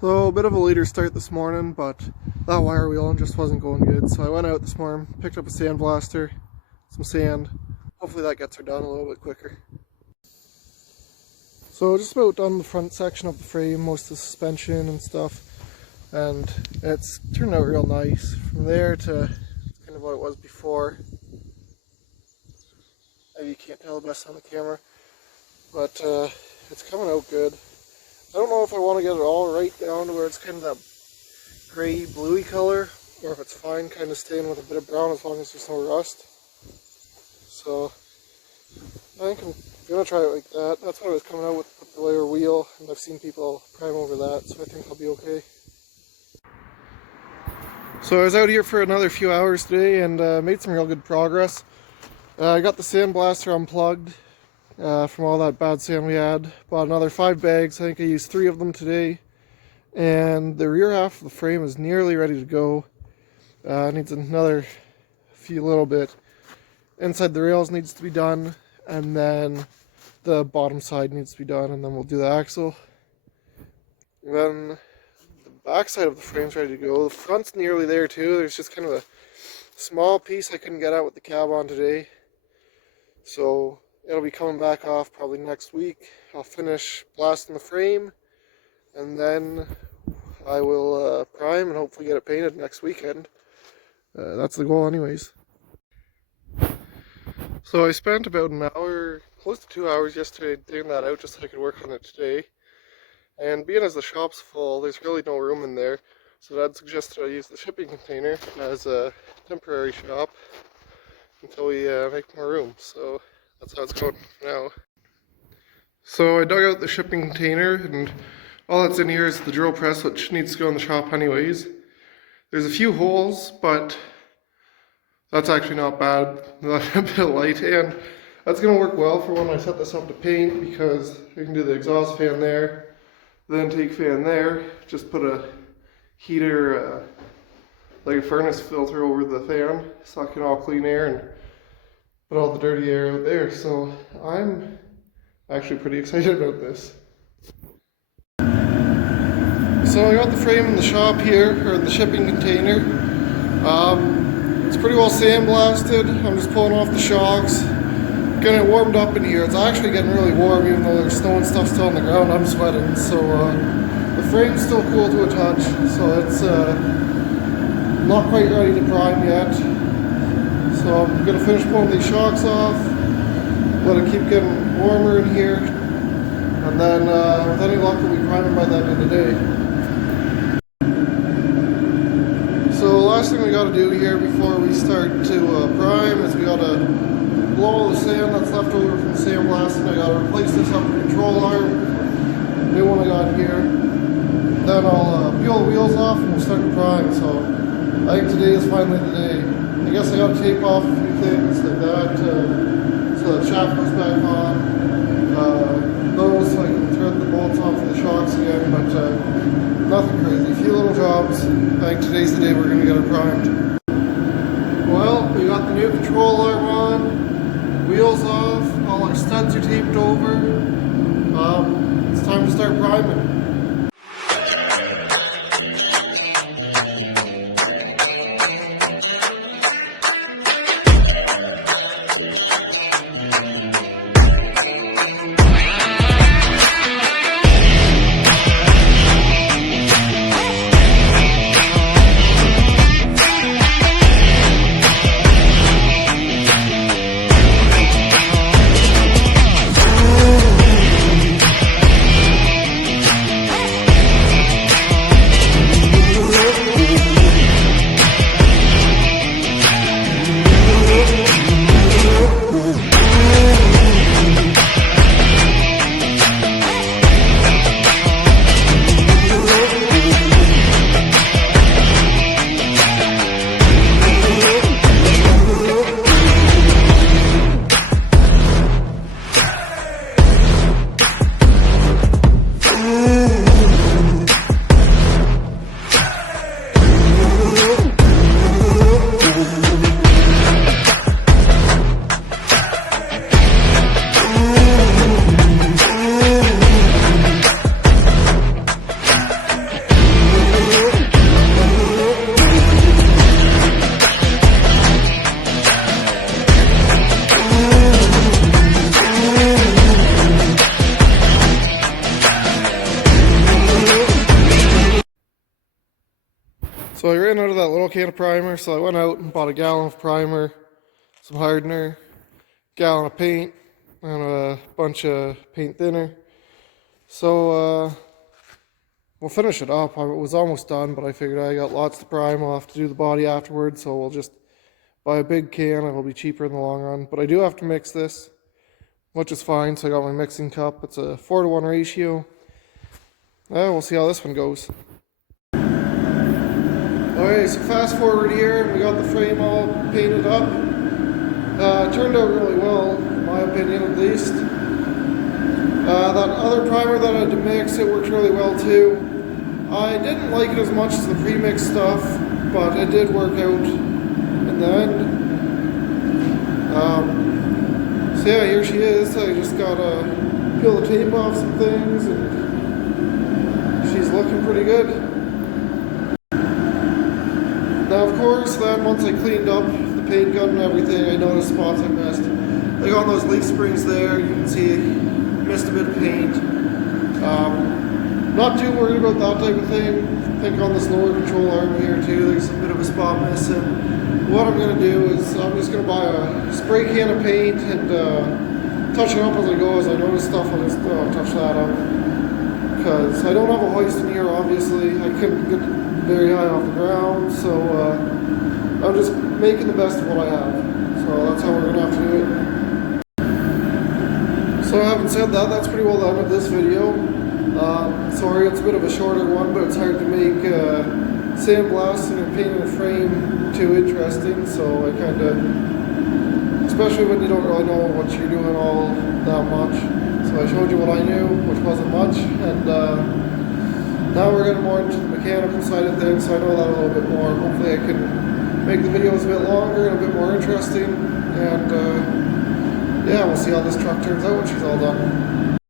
So a bit of a later start this morning, but that wire wheeling just wasn't going good. So I went out this morning, picked up a sandblaster, some sand. Hopefully that gets her done a little bit quicker. So just about done the front section of the frame, most of the suspension and stuff. And it's turned out real nice. From there to kind of what it was before. Maybe you can't tell the best on the camera, but it's coming out good. I don't know if I want to get it all right down to where it's kind of that gray bluey color, or if it's fine kind of staying with a bit of brown as long as there's no rust. So I think I'm going to try it like that. That's what I was coming out with the layer wheel, and I've seen people prime over that, so I think I'll be okay. So I was out here for another few hours today and made some real good progress. I got the sandblaster unplugged from all that bad sand we had. Bought another 5 bags. I think I used 3 of them today. And the rear half of the frame is nearly ready to go. Needs another few little bit. Inside the rails needs to be done, and then the bottom side needs to be done, and then we'll do the axle. And then the back side of the frame's ready to go. The front's nearly there too. There's just kind of a small piece I couldn't get out with the cab on today. So it'll be coming back off probably next week. I'll finish blasting the frame, and then I will prime and hopefully get it painted next weekend. That's the goal anyways. So I spent about an hour, close to 2 hours yesterday digging that out just so I could work on it today. And being as the shop's full, there's really no room in there. So Dad suggested I use the shipping container as a temporary shop until we make more room. So that's how it's going now. So I dug out the shipping container, and all that's in here is the drill press, which needs to go in the shop anyways. There's a few holes, but that's actually not bad. That's a bit light, and that's going to work well for when I set this up to paint, because I can do the exhaust fan there, the intake fan there, just put a heater, like a furnace filter over the fan, suck in all clean air and put all the dirty air out there. So I'm actually pretty excited about this. So I got the frame in the shop here, or the shipping container. It's pretty well sandblasted. I'm just pulling off the shocks, getting it warmed up in here. It's actually getting really warm, even though there's snow and stuff still on the ground. I'm sweating, so the frame's still cool to a touch. So it's not quite ready to prime yet. So I'm gonna finish pulling these shocks off, let it keep getting warmer in here, and then with any luck we'll be priming by the end of the day. So the last thing we got to do here before we start to prime is we got to blow all the sand that's left over from the sandblasting. I got to replace this upper control arm, new one I got here. Then I'll peel the wheels off and we'll start to prime. So I think today is finally the day. I guess I got to tape off a few things like that so the shaft goes back on. Those so I can thread the bolts off the shocks again, but nothing crazy. A few little jobs. I think today's the day we're going to get it primed. Well, we got the new control arm on, wheels off, all our studs are taped over. It's time to start priming. So I ran out of that little can of primer, so I went out and bought a gallon of primer, some hardener, gallon of paint, and a bunch of paint thinner. So we'll finish it up. I was almost done, but I figured I got lots to prime. I'll have to do the body afterwards, so we'll just buy a big can. It'll be cheaper in the long run. But I do have to mix this, which is fine. So I got my mixing cup. It's a 4-to-1 ratio. We'll see how this one goes. Okay, so fast forward here, and we got the frame all painted up. It turned out really well, in my opinion at least. That other primer that I had to mix, it worked really well too. I didn't like it as much as the pre-mix stuff, but it did work out in the end. So yeah, here she is. I just gotta peel the tape off some things, and she's looking pretty good. Now of course, then once I cleaned up the paint gun and everything, I noticed spots I missed. Like on those leaf springs there, you can see missed a bit of paint. Not too worried about that type of thing. I think on this lower control arm here too, there's a bit of a spot missing. What I'm going to do is I'm just going to buy a spray can of paint and touch it up as I go. As I notice stuff, I'll just touch that up. Because I don't have a hoist in here, obviously. I couldn't get very high off the ground, so I'm just making the best of what I have. So that's how we're going to have to do it. So having said that, that's pretty well done with this video. Sorry, it's a bit of a shorter one, but it's hard to make sandblasting and painting a frame too interesting, so I kind of, especially when you don't really know what you're doing all that much. So I showed you what I knew, which wasn't much, and now we're getting more into the mechanical side of things, so I know that a little bit more. Hopefully I can make the videos a bit longer and a bit more interesting, and yeah, we'll see how this truck turns out when she's all done.